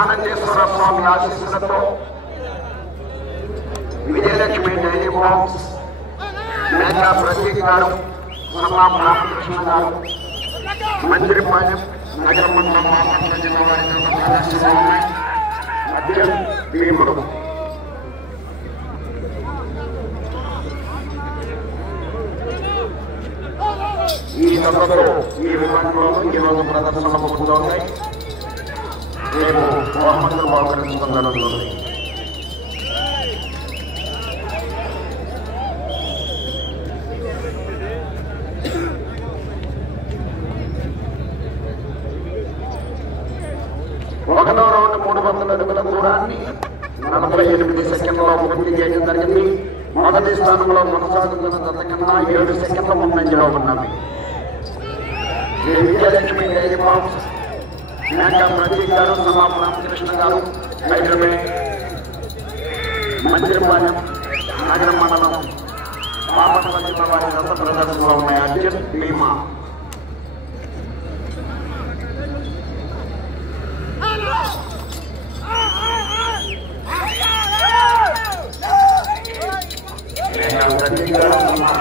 ఆనందేశ్వర స్వామి ఆశీస్సులతో Vijayalakshmi dairy forms Megha Prateek గారు, సన్నాం రామకృష్ణ గారు, మందిరపాలెం నగర మండలం బాపట్ల జిల్లా వారి ప్రదర్శనలో ఉన్నాయి. అర్జున్ భీముడు ఈ జతతో ఈ విభాగంలో ఈరోజు ప్రదర్శనలు ముగుతున్నాయి. రేపు బహుమతులు బహుకరించడం జరుగుతుంది. ఒకటో రౌండ్ 300 అడుగుల దూరాన్ని 48 సెకండ్లలో పూర్తి చేయడం జరిగింది. మొదటి స్థానంలో కొనసాగుతున్న జత కన్నా 7 సెకండ్ల ముందంజలో ఉన్నవి. విజయలక్ష్మి డైరీ ఫార్మ్స్ మేఘా ప్రతీక్ గారు, సమాప్ రామకృష్ణ గారు, హైదరాబాద్ మందిరపాలెం నగర మండలం బాపట్ల జిల్లా వారి జత ప్రదర్శనలో ఉన్నాయి. అర్జున్ భీమా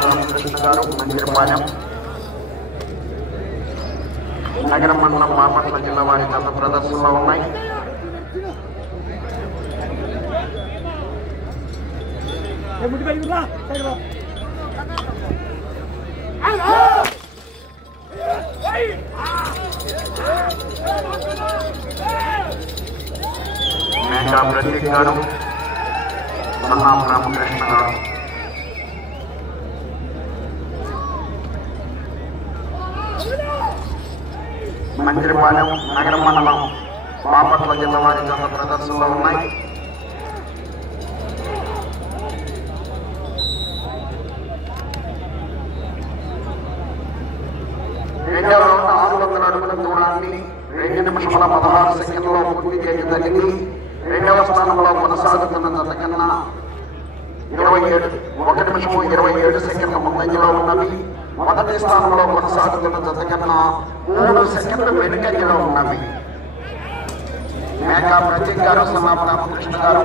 రామకృష్ణ గారు, మందిరపాలెం నగర మండలం బాపట్ల జిల్లా వారి గత ప్రదర్శనలో ఉన్నాయి. మేఘా ప్రతీక్ గారు, సన్నాం రామకృష్ణ గారు, మందిరపాలెం నగర మండలం బాపట్ల జిల్లా వారి గత ప్రదర్శనలో ఉన్నాయి. రెండవ రౌండ్ 600 అడుగుల దూరాన్ని 2 నిమిషముల 16 సెకండ్లలో పూర్తి చేయడం జరిగింది. రెండవ స్థానంలో కొనసాగుతున్న జత కన్నా 1 నిమిషము 27 సెకండ్ల ముందంజలో ఉన్నవి. మొదటి స్థానంలో కొనసాగుతున్న జత కన్నా 3 సెకండ్లు వెనుకంజలో ఉన్నవి. మేఘా ప్రతీక్ గారు, సన్నాం రామకృష్ణ గారు,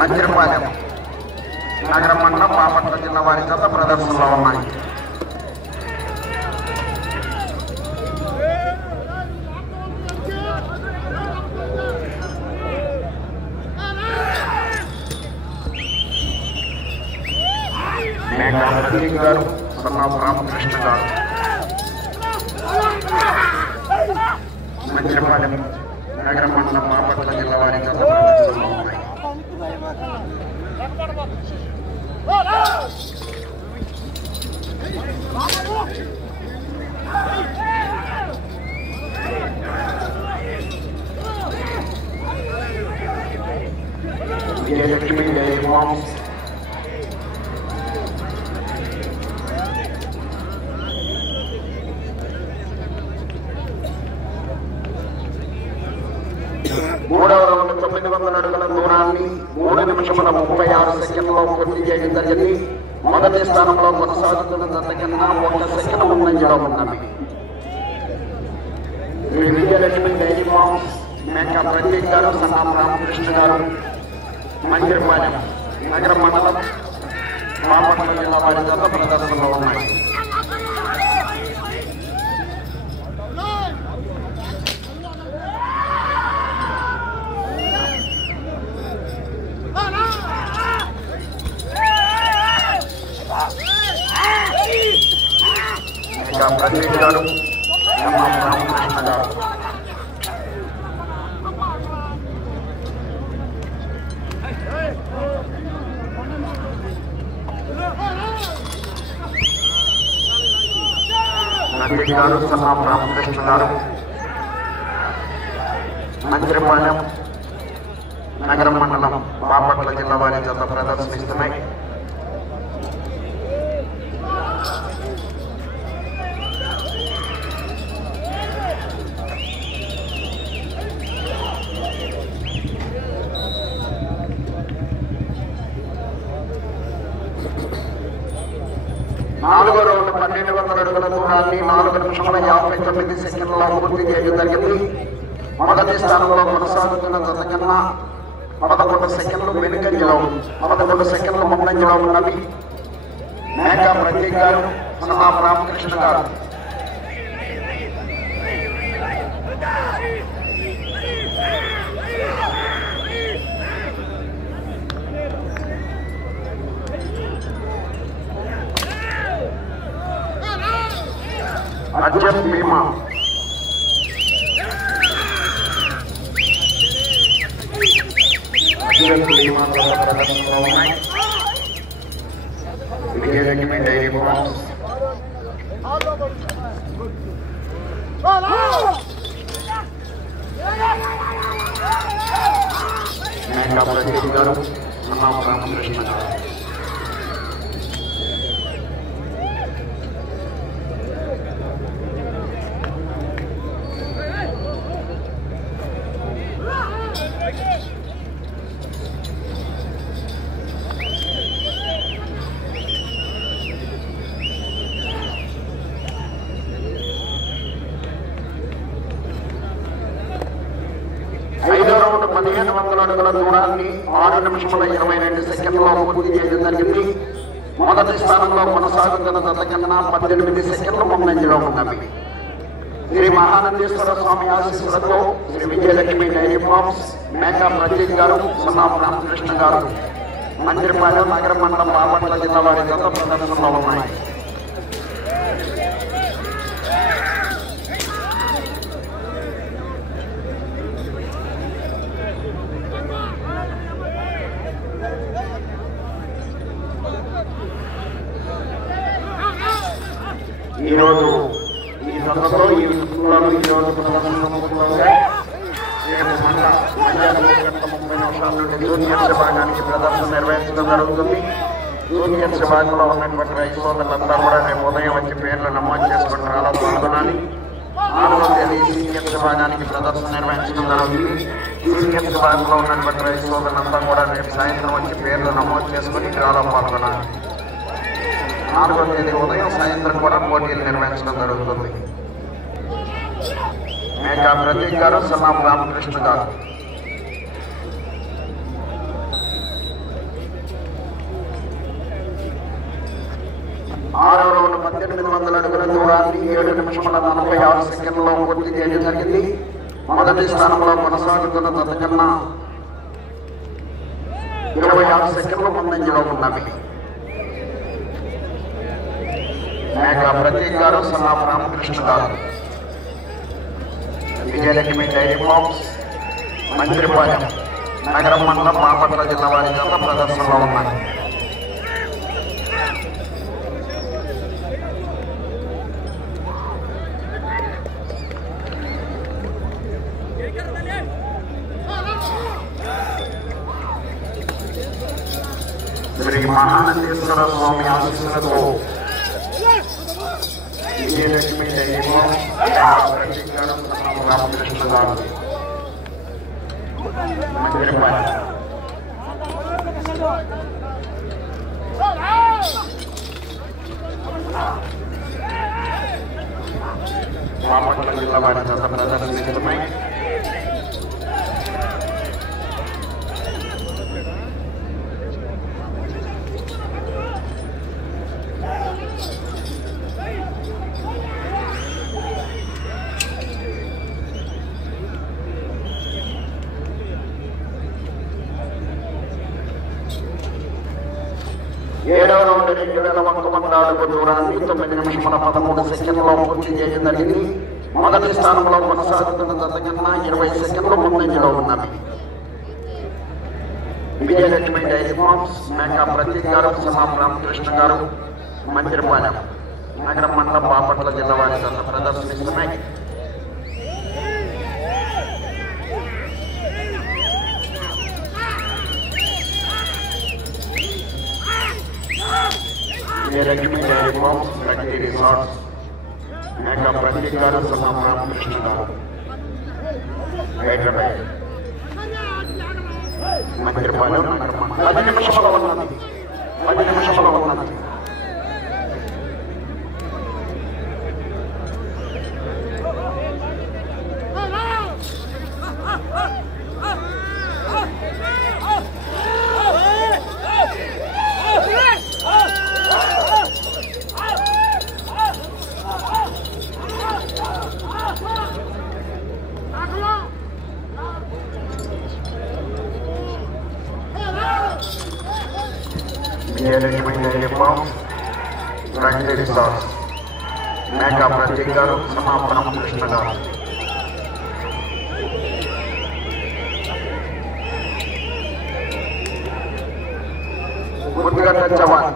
మందిరపాలెం నగర మండలం బాపట్ల జిల్లా వారి జత ప్రదర్శనలో ఉన్నాయి. మేఘా ప్రతీక్ గారు, సన్నాం రామకృష్ణ గారు, మందిరపాలెం నగర మండలం బాపట్ల జిల్లా వారి గత ప్రదర్శనలో ఉన్నాయి. విజయలక్ష్మి డైరీ ఫార్మ్స్ మూడవ రౌండ్ 900 అడుగుల దూరాన్ని 3 నిమిషముల 36 సెకండ్లలో పూర్తి చేయడం జరిగింది. మొదటి స్థానంలో కొనసాగుతున్న జత కన్నా 1 సెకండ్ ముందంజలో ఉన్నవి. విజయలక్ష్మి డైరీ ఫార్మ్స్ మేఘా ప్రతీక్ గారు, సన్నాం రామకృష్ణ గారు, మందిరపాలెం నగర మండలం బాపట్ల జిల్లా వారి జత ప్రదర్శనలో ఉన్నాయి. ప్రతీక్ గారు, సన్నాం రామకృష్ణ గారు, ప్రతీక్ గారు, సన్నాం రామకృష్ణ గారు, మందిరపాలెం నగర మండలం బాపట్ల జిల్లా వారి జత ప్రదర్శనిస్తున్నాయి. నాలుగో రౌండ్ 1200 అడుగుల దూరాన్ని 4 నిమిషముల 59 సెకండ్లలో పూర్తి చేయడం జరిగింది. మొదటి స్థానంలో కొనసాగుతున్న జత కన్నా 11 సెకండ్లు వెనుకంజలో 11 సెకండ్లు ముందంజలో ఉన్నవి మేకా ప్రతీక్ గారు, సన్నాఫ్ రామకృష్ణ గారు. అర్జున్ భీమా ప్రదర్శనలో ఉన్నాయి. విజయలక్ష్మి డైరీ ఫార్మ్స్ మేకా ప్రదీప్ గారు, సన్నాఫ్ రామకృష్ణ గారు. ఐదో రౌండ్ 1500 అడుగుల దూరాన్ని 6 నిమిషముల 22 సెకండ్లలో పూర్తి చేయడం జరిగింది. మొదటి స్థానంలో కొనసాగుతున్న జత కన్నా 18 సెకండ్ల ముందంజలో ఉన్నవి. శ్రీ మహానందేశ్వర స్వామి ఆశీస్సులతో శ్రీ విజయలక్ష్మి డైరీ ఫార్మ్స్ మేకా ప్రతీక్ గారు, సన్నాఫ్ రామకృష్ణ గారు, మందిరపాలెం నగర మండలం బాపట్ల జిల్లా వారి జత ప్రదర్శనలో ఉన్నాయి. ఈరోజు ఈ జతతో ఈ ఈరోజు ప్రదర్శన పూర్తవుతాయి. రేపు మధ్యాహ్నం 1:30 నుండి జూనియర్స్ విభాగానికి ప్రదర్శన నిర్వహించడం జరుగుతుంది. జూనియర్స్ విభాగంలో ఉన్నటువంటి రైతు సోదరులంతా కూడా రేపు ఉదయం వచ్చి పేర్లు నమోదు చేసుకుని పాల్గొనాలి. 4వ తేదీ సీనియర్స్ విభాగానికి ప్రదర్శన నిర్వహించడం జరుగుతుంది. సీనియర్స్ విభాగంలో ఉన్నటువంటి రైతు సోదరులంతా కూడా రేపు సాయంత్రం వచ్చి పేర్లు నమోదు చేసుకుని డ్రాలో పాల్గొనాలి. 4వ తేదీ ఉదయం సాయంత్రం కూడా పోటీలు నిర్వహించడం జరుగుతుంది. మేకా ప్రతీక్ గారు, సన్నాఫ్ రామకృష్ణ గారు. ఆరవ రౌండ్ 1800 అడుగుల దూరాన్ని 7 నిమిషముల 46 సెకండ్లలో పూర్తి చేయడం జరిగింది. మొదటి స్థానంలో కొనసాగుతున్న జత కన్నా 26 సెకండ్ల ముందంజలో ఉన్నవి. మేకా ప్రతీక్ గారు, సన్నాఫ్ రామకృష్ణ గారు. విజయలక్ష్మి డైరీ ఫార్మ్స్ మందిరపాలెం నగరం మండలం బాపట్ల జిల్లా వారి జత ప్రదర్శనలో ఉన్నాయి. శ్రీ మహానందేశ్వర స్వామి ఆశీస్సులతో విజయలక్ష్మి డైరీ ఫార్మ్స్ రామకృష్ణ గారు బాపట్ల జిల్లా వారి జత ప్రదర్శిస్తున్నాయి. ఏడవ రౌండ్ 2100 అడుగుల దూరాన్ని 9 నిమిషముల 13 సెకండ్లలో పూర్తి చేయడం జరిగింది. మొదటి స్థానంలో కొనసాగుతున్న జత కన్నా 20 సెకండ్లు ముందంజలో ఉన్నవి. విజయలక్ష్మి డైరీ ఫార్మ్స్ మేకా ప్రతీక్ గారు, సన్నాఫ్ రామకృష్ణ గారు, మందిరపాలెం నగరం మండలం బాపట్ల జిల్లా వారి జత ప్రదర్శనిస్తున్నాయి. విజయలక్ష్మి డైరీ ఫార్మ్స్ ప్రగతి రిసార్ట్స్ మేకా ప్రతీక్ గారు, సన్నాఫ్ రామకృష్ణ గారు, హైదరాబాద్ మందిరపాలెం నగరం 10 నిమిషముల ఉన్నది. Vijayalakshmi dairy farms factory resorts Meka Prateek గారు సమాపనం కృష్ణ గారు. ముద్దుగడ్డ చవాన్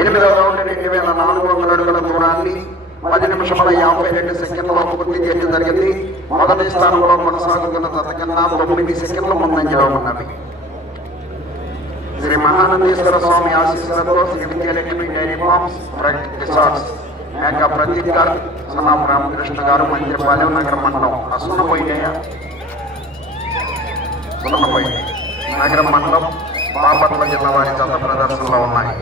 ఎనిమిదవ రౌండ్ 2400 అడుగుల దూరాన్ని 10 నిమిషముల 52 సెకండ్లలో పూర్తి చేయడం జరిగింది. మొదటి స్థానంలో కొనసాగుతున్న తతకన్నా 9 సెకండ్ల ముందంజలో ఉన్నది. శ్రీ మహానందేశ్వర స్వామి ఆశీస్సులతో Shri Vijayalakshmi dairy farms resorts Meka Pradeep గారు సనాపు రామకృష్ణ గారు మంత్రిపాలెం నగర మండలం సున్నపోయి నగర మండలం బాపట్ల జిల్లా వారి జత ప్రదర్శనలో ఉన్నాయి.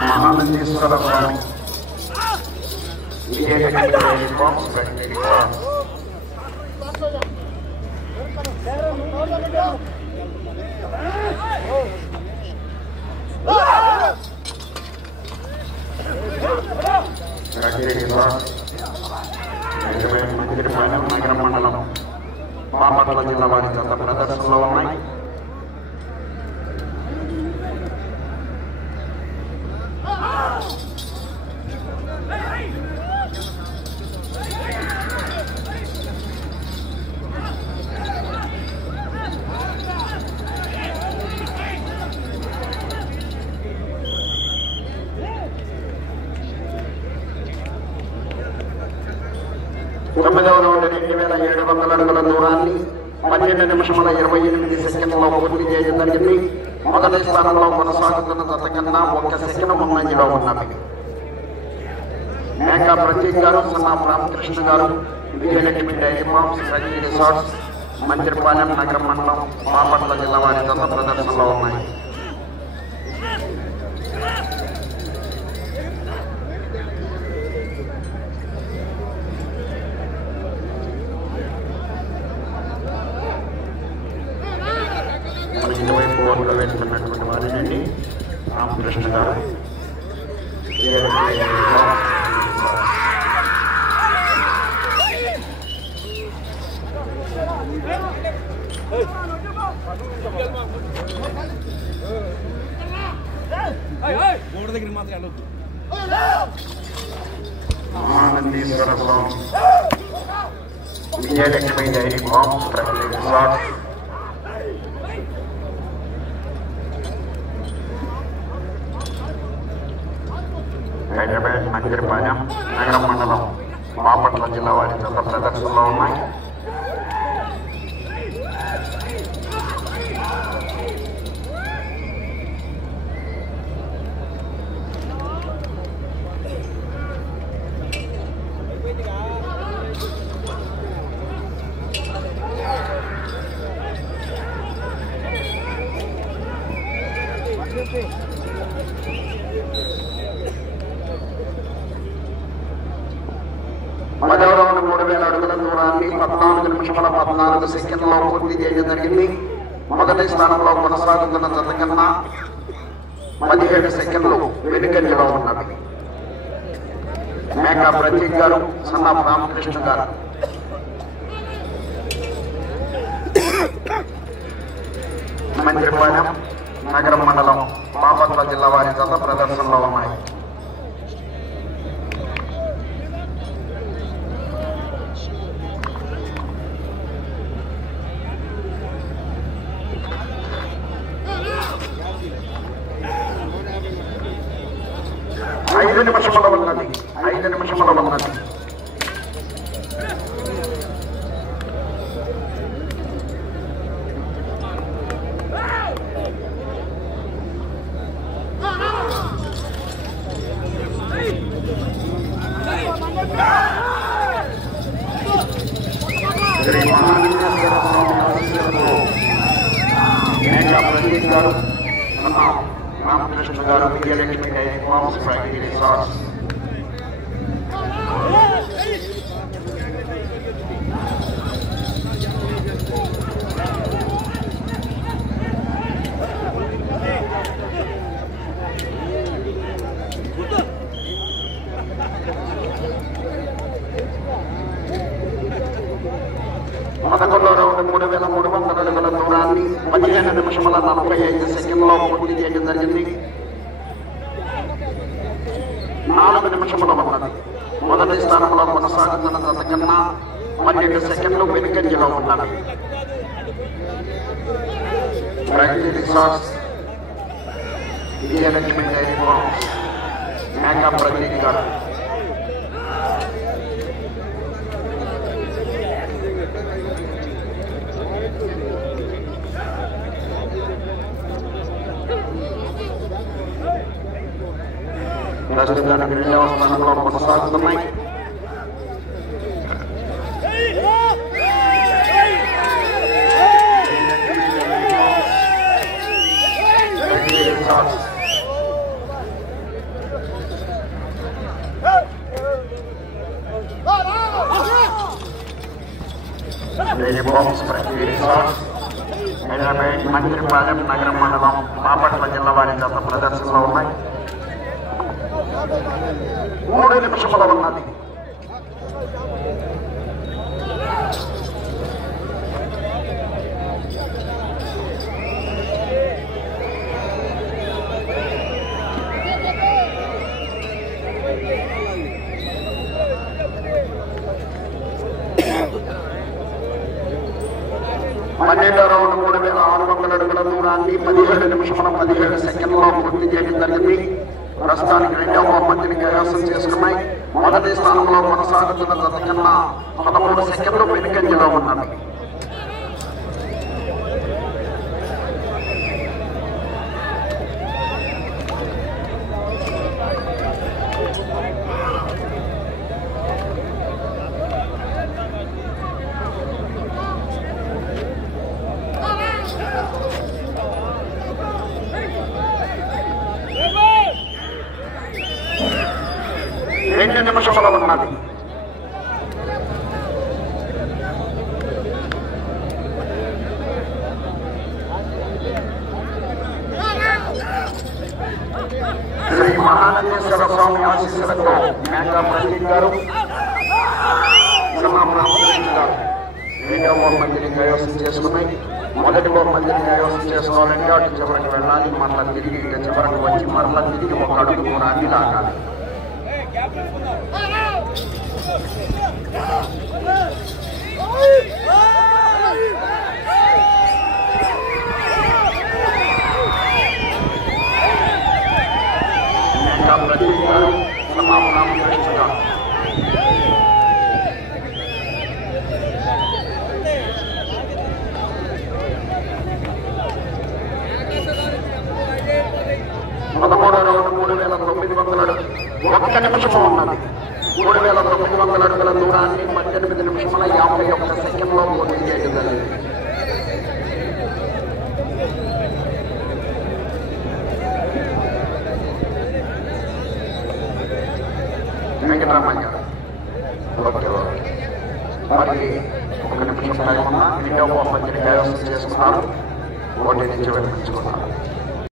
Mahanandeswara Swamy Vijayalakshmi dairy farms factory resorts Mantripalem నగర మండలం బాపట్ల జిల్లా వారి జత ప్రదర్శనలో ఉన్నాయి. తొమ్మిదవ రౌండ్ 2700 అడుగుల దూరాన్ని 12 నిమిషముల 28 సెకండ్లలో పూర్తి చేయడం జరిగింది. మొదటి స్థానంలో కొనసాగుతున్న తతకన్నా 1 సెకండ్ ముందంజలో ఉన్నది. మేకా ప్రతీక్ గారు సనాపు రామకృష్ణ గారు Vijayalakshmi dairy farms factory resorts Mantripalem నగర మండలం బాపట్ల జిల్లా వారి జత ప్రదర్శనలో ఉన్నాయి. ఇటువైపు ఓట్లు వేసుకున్నటువంటి వారినండి రామకృష్ణ గారు Mahanandeswara Swamy Vijayalakshmi dairy farms factory resorts Hyderabad Mantripalem నగర మండలం బాపట్ల జిల్లా వారి జత ప్రదర్శనలో ఉన్నాయి. పదవ రౌండ్ 3000 అడుగుల దూరాన్ని 14 నిమిషముల 14 సెకండ్లలో పూర్తి చేయడం జరిగింది. మొదటి స్థానంలో కొనసాగుతున్న తతకన్నా 17 సెకండ్లు వెనుకంజలో ఉన్నది. మేకా ప్రతీక్ గారు సన్నాపు రామకృష్ణ గారు మంత్రిపాలెం నగర మండలం బాపట్ల జిల్లా వారి జత ప్రదర్శనలో ఉన్నాయి. ఐదు నిమిషముల ఉన్నది. శ్రీ మహానందేశ్వర స్వామి ఆశీస్సులతో మేకా ప్రదీప్ గారు రామకృష్ణ గారు Vijayalakshmi dairy farms factory resorts పదకొండో రౌండ్ 3300 అడుగుల దూరాన్ని 15 నిమిషముల 45 సెకండ్లో పూర్తి చేయడం జరిగింది. 4 నిమిషముల ఉన్నది. మొదటి స్థానంలో కొనసాగుతున్న జత కన్నా 12 సెకండ్లు వెనుకంజలో ఉన్నది. విజయలక్ష్మి డైరీ ఫార్మ్స్ మేఘా ప్రదీప్ గారు ప్రస్తుతానికి 2వ స్థానంలో కొనసాగుతున్నాయి. మంత్రిపాలెం నగరం మండలం బాపట్ల జిల్లా వారి జత ప్రదర్శనలో ఉన్నాయి. 3 నిమిషముల ఉన్నది. పన్నెండో రౌండ్ 3600 అడుగుల దూరాన్ని 17 నిమిషముల 17 సెకండ్లో పూర్తి చేయడం జరిగింది. ప్రస్తుతానికి 2వ బహుమతిని కైవసం చేసుకున్నాయి. మొదటి స్థానంలో కొనసాగుతున్న జత కన్నా 13 సెకండ్లు వెనుకంజలో ఉన్నది. నిమిషముల ఉన్నది. శ్రీ మహానందేశ్వర స్వామి ఆశీస్సులతో మేఘా ప్రదీప్ గారు గారు 2వ బహుమతిని కైవసం చేసుకున్నాయి. మొదటి బహుమతిని కైవసం చేసుకోవాలంటే అటు చివరికి వెళ్ళాలి, మరలా తిరిగి ఇటు చివరికి వచ్చి మరలా తిరిగి ఒక అడుగు దూరాన్ని లాగాలి. ప్రదీప్ గారు రామకృష్ణ పదమూడో రౌండ్ 3900 1 నిమిషం ఉన్నది. 3900 అడుగుల దూరాన్ని 18 నిమిషముల 51 సెకండ్లో పూర్తి చేయడం జరిగింది. వెంకటరామయ్య వారికి 1 నిమిషం టైం ఉన్న 2వ బహుమతిని కైవసం చేసుకున్నారు. 1 నుంచి విరమించుకున్నారు.